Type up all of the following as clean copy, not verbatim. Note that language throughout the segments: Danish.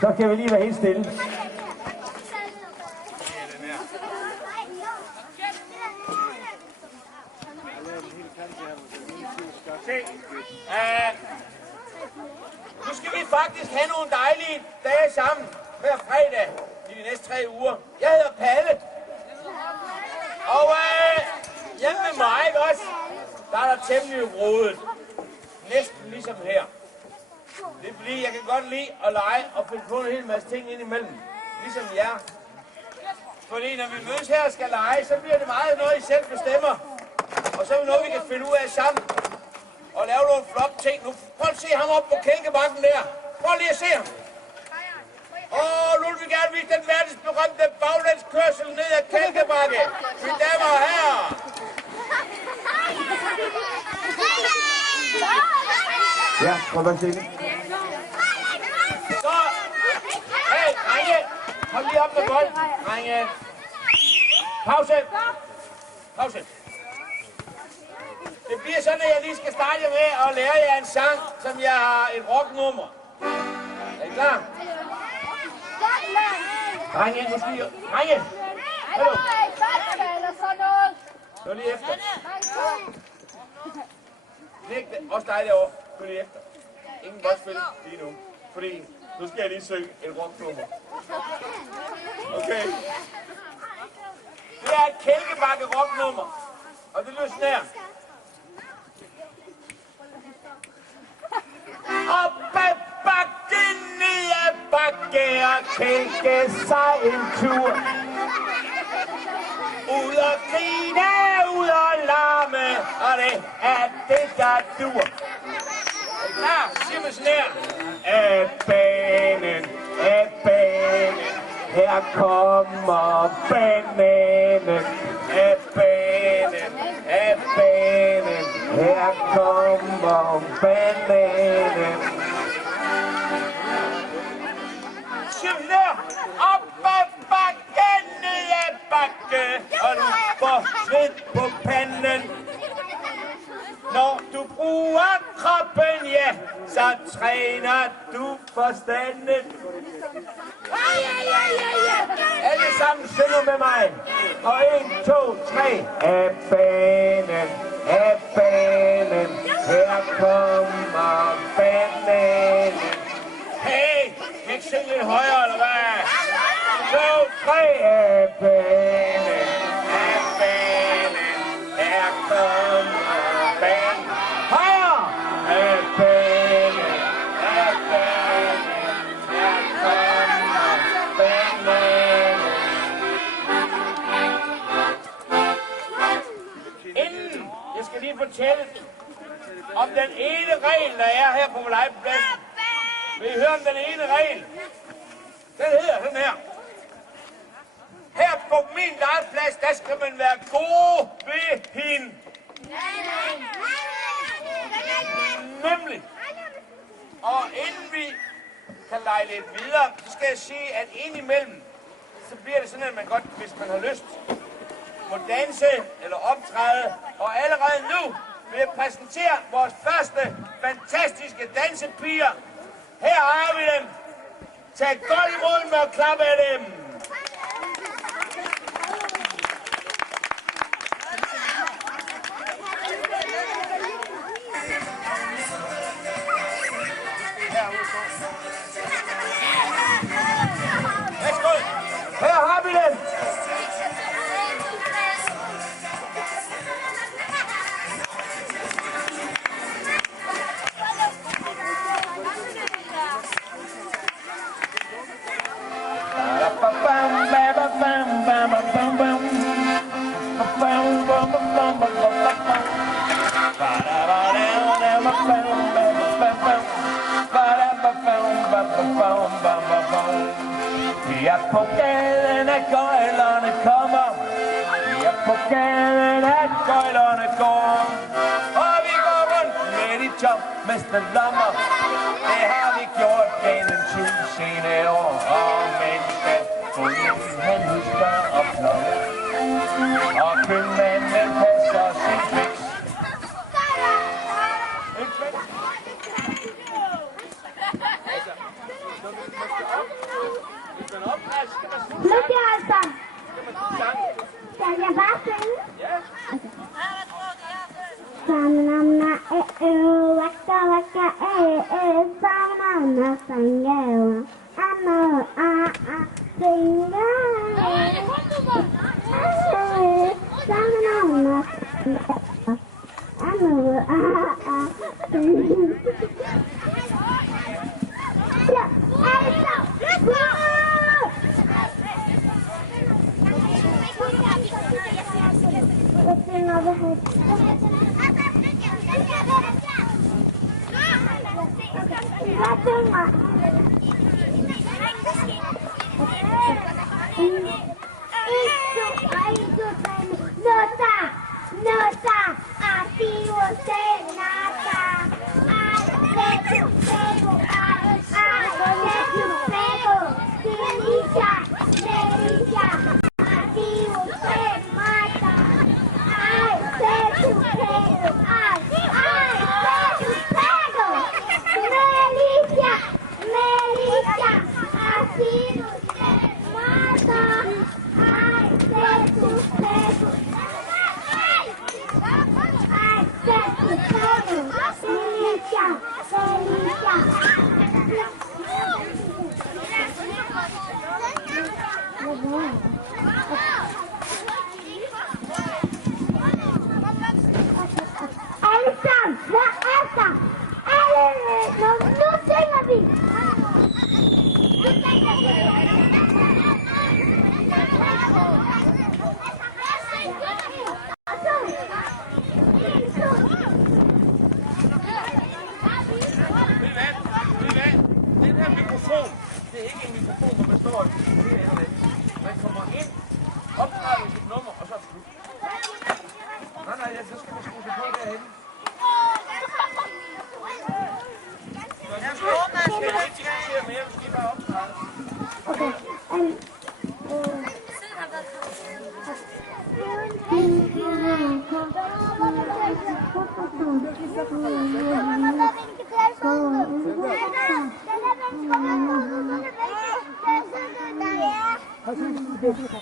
Så skal vi lige være helt stille. Nu skal vi faktisk have nogle dejlige dage sammen hver fredag i de næste 3 uger. Jeg hedder Palle. Og hjemme med mig også, der er der temmelig rodet. Næsten ligesom her. Det er fordi, jeg kan godt lide at lege og finde på en hel masse ting ind imellem. Ligesom jer. Fordi når vi mødes her og skal lege, så bliver det meget noget, I selv bestemmer. Og så er det noget, vi kan finde ud af sammen. Og lave nogle flotte ting. Nu prøv at se ham op på kænkebakken der. Prøv lige at se ham. Nu vil vi gerne vise den verdensberømte baglandskørsel ned ad kænkebakke. Mine damer og herrer. Ja, prøv at se det. Hold lige op med bolden, drenge. Pause. Pause. Det bliver sådan, at jeg lige skal starte med at lære jer en sang, som jeg har et rocknummer. Er I klar? Drenge, nu siger jeg. Drenge! Hallo! Gå lige efter. Læg det. Også dig derovre. Gå lige efter. Ingen boldspil lige nu. Fordi nu skal jeg lige synge et rocknummer. Okay. Det er et kælkebakke rocknummer. Og det lyder sådan her. Op ad bakke, ned ad bakke og kælke sig en tur. Ud og grine, ud og larme, og det er det, der dur. Klar, sig mig sådan her. Af banen, her kommer bananen. Af banen, her kommer bananen. Sig mig her. Op ad bakke, ned ad bakke, og løber sved på panden. Når du bruger kroppen, ja, så træner du forstanden. Alle sammen synger med mig. Og 1, 2, 3. Af banen, her kommer bananen. Hey, ikke synge lidt højere, eller hvad? 1, 2, 3. Af banen, her kommer bananen. Højere! Af banen, her kommer bananen. Inden jeg skal lige fortælle om den ene regel, der er her på legepladsen. Vil I høre om den ene regel? Den hedder den her. Her på min legeplads, der skal man være god ved hende. Nemlig. Og inden vi kan lege lidt videre, så skal jeg sige, at indimellem, så bliver det sådan, at man godt, hvis man har lyst, må danse eller optræde. Og allerede nu vil jeg præsentere vores første fantastiske dansepiger. Her har vi dem. Tag godt imod med at klappe af dem. Værsgo. Her har vi dem. Ja, på gaden af gøjlerne kommer. Ja, på gaden af gøjlerne går. Og vi går rundt med de topmeste lommer. Det har vi gjort gennem 1000 år. Og mennesker på min handelsbør og flot. Og købmanden passer sin pligt. Look at us. Kan jeg bare synge? Samnamna waka waka samnamna sangewa ano singa samnamna ano Værsgo.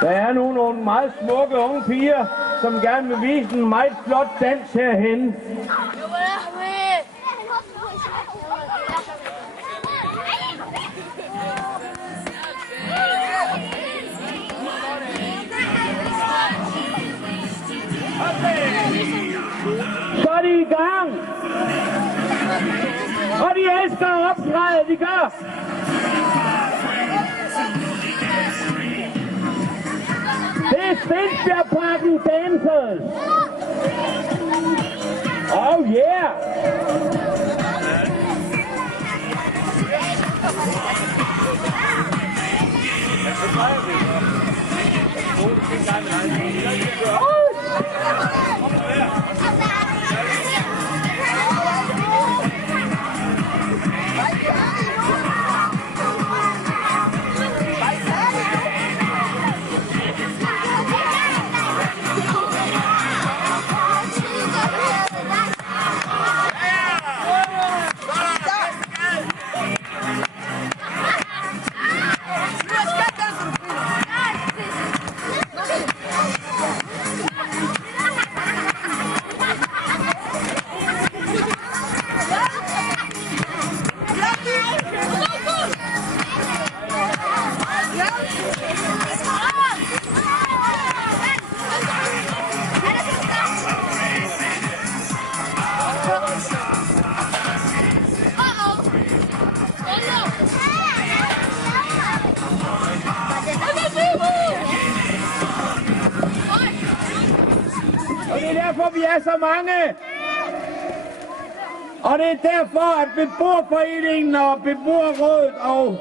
Der er nu nogle meget smukke unge piger, som gerne vil vise en meget flot dans herhen. Så er de i gang. Og de elsker at optræde, de gør. Det er Svenskjærparken Dancers. Oh yeah! Så mange. Og det er derfor, at beboerforeningen og beboerrådet og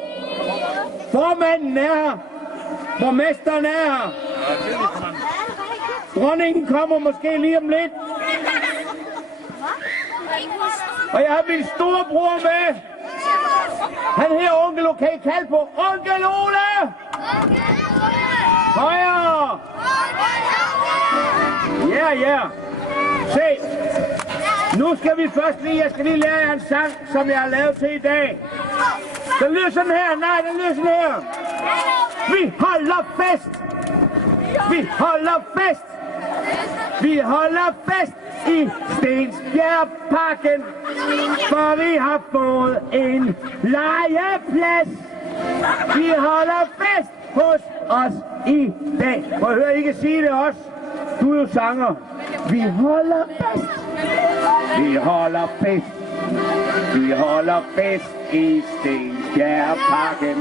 formanden er her, borgmesteren er her. Dronningen kommer måske lige om lidt. Og jeg har min storebror med. Han hedder onkel, okay, kald på onkel Ole. Højre. Ja. Se, nu skal vi først lige, jeg skal lige lære jer en sang, som jeg har lavet til i dag. Den lyder sådan her, den lyder sådan her. Vi holder fest, vi holder fest, vi holder fest i Stensbjergparken, for vi har fået en legeplads. Vi holder fest hos os i dag. Prøv at høre, I kan sige det også. Du er jo sanger. Vi holder fest. Vi holder fest. Vi holder fest i Stensbjergparken,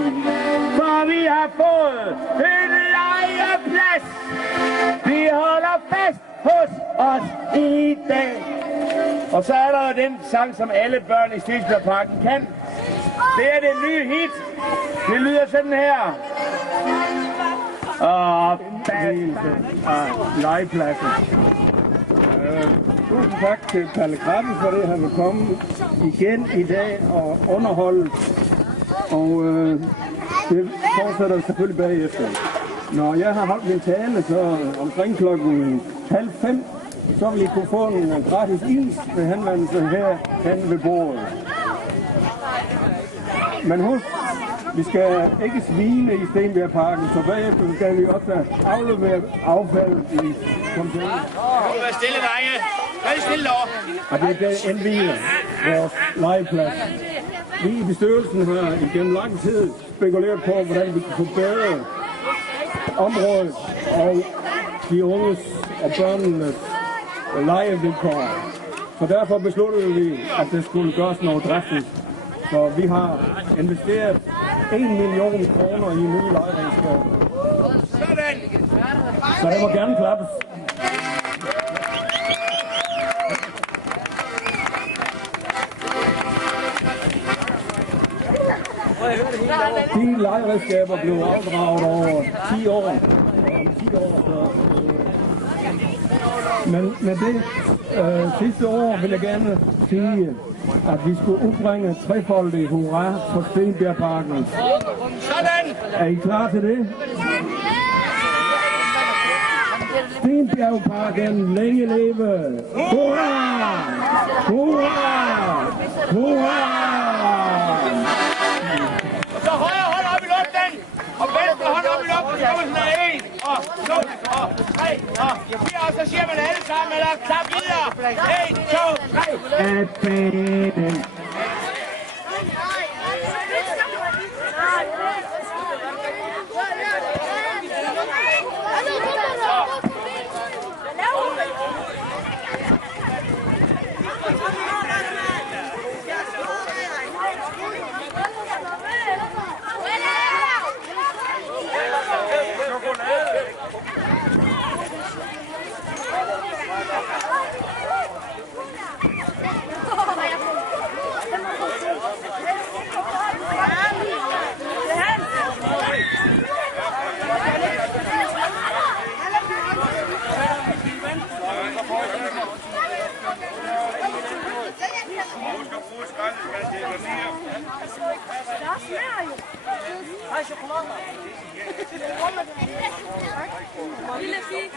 for vi har fået en legeplads. Vi holder fest hos os i dag. Og så er der jo den sang, som alle børn i Stensbjergparken kan. Det er det nye hit. Det lyder sådan her. Legepladsen. Tak til Palle Krabbe for det, han kom igen i dag og underholdet. Og det fortsætter selvfølgelig bagefter. Når jeg har holdt min tale, så omkring klokken 4:30, så vil I kunne få en gratis is med henvendelsen her ved bordet. Men husk, vi skal ikke svine i Stensbjergparken, så bagefter skal vi også aflevere affald i kontoret. Vær stille, drenge. Vær stille over. Og det er indviger vores legeplads. Vi i bestyrelsen har gennem lang tid spekuleret på, hvordan vi kan forbedre området og de unges og børnenes lejevilkår. Så derfor besluttede vi, at det skulle gøres noget drastisk. Så vi har investeret 1 million kroner i nye lejevilkår. Sådan. Så jeg må gerne klappes. De lejeredskaber blev overdraget over 10 år. Men med det sidste år vil jeg gerne sige, at vi skulle udbringe trefoldige hurra for Stenbjergparken. Sådan. Er I klar til det? Stenbjergparken, længe leve! Hurra! Hurra! Hurra! Så højre hånd op i luften, og venstre hånd op i luften, så kommer sådan 1, og 2, og 3, og 4, og så siger man alle sammen, eller klap videre. 1, 2, 3. Lille fie!